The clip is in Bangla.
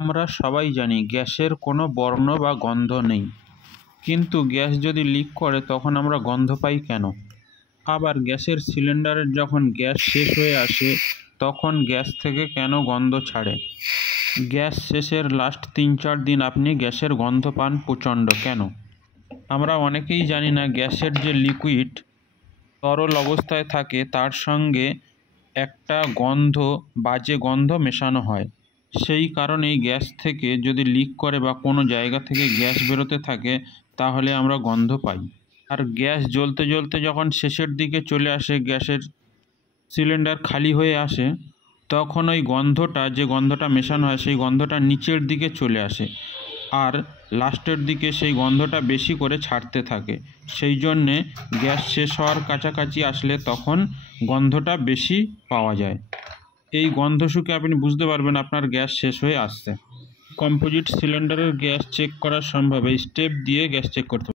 আমরা সবাই জানি গ্যাসের কোনো বর্ণ বা গন্ধ নেই, কিন্তু গ্যাস যদি লিক করে তখন আমরা গন্ধ পাই কেন? আবার গ্যাসের সিলিন্ডারের যখন গ্যাস শেষ হয়ে আসে তখন গ্যাস থেকে কেন গন্ধ ছাড়ে? গ্যাস শেষের লাস্ট ৩-৪ দিন আপনি গ্যাসের গন্ধ পান প্রচণ্ড কেন? আমরা অনেকেই জানি না গ্যাসের যে লিকুইড তরল অবস্থায় থাকে তার সঙ্গে একটা বাজে গন্ধ মেশানো হয়। সেই কারণেই গ্যাস থেকে যদি লিক করে বা কোনো জায়গা থেকে গ্যাস বেরোতে থাকে তাহলে আমরা গন্ধ পাই। আর গ্যাস জ্বলতে জ্বলতে যখন শেষের দিকে চলে আসে, গ্যাসের সিলিন্ডার খালি হয়ে আসে, তখন ওই যে গন্ধটা মেশানো হয় সেই গন্ধটা নিচের দিকে চলে আসে আর লাস্টের দিকে সেই গন্ধটা বেশি করে ছাড়তে থাকে। সেই জন্যে গ্যাস শেষ হওয়ার কাছাকাছি আসলে তখন গন্ধটা বেশি পাওয়া যায়। এই গন্ধ শুকে আপনি বুঝতে পারবেন আপনার গ্যাস শেষ হয়ে আসছে। কম্পোজিট সিলিন্ডারের গ্যাস চেক করা সম্ভব। এই স্টেপ দিয়ে গ্যাস চেক করতে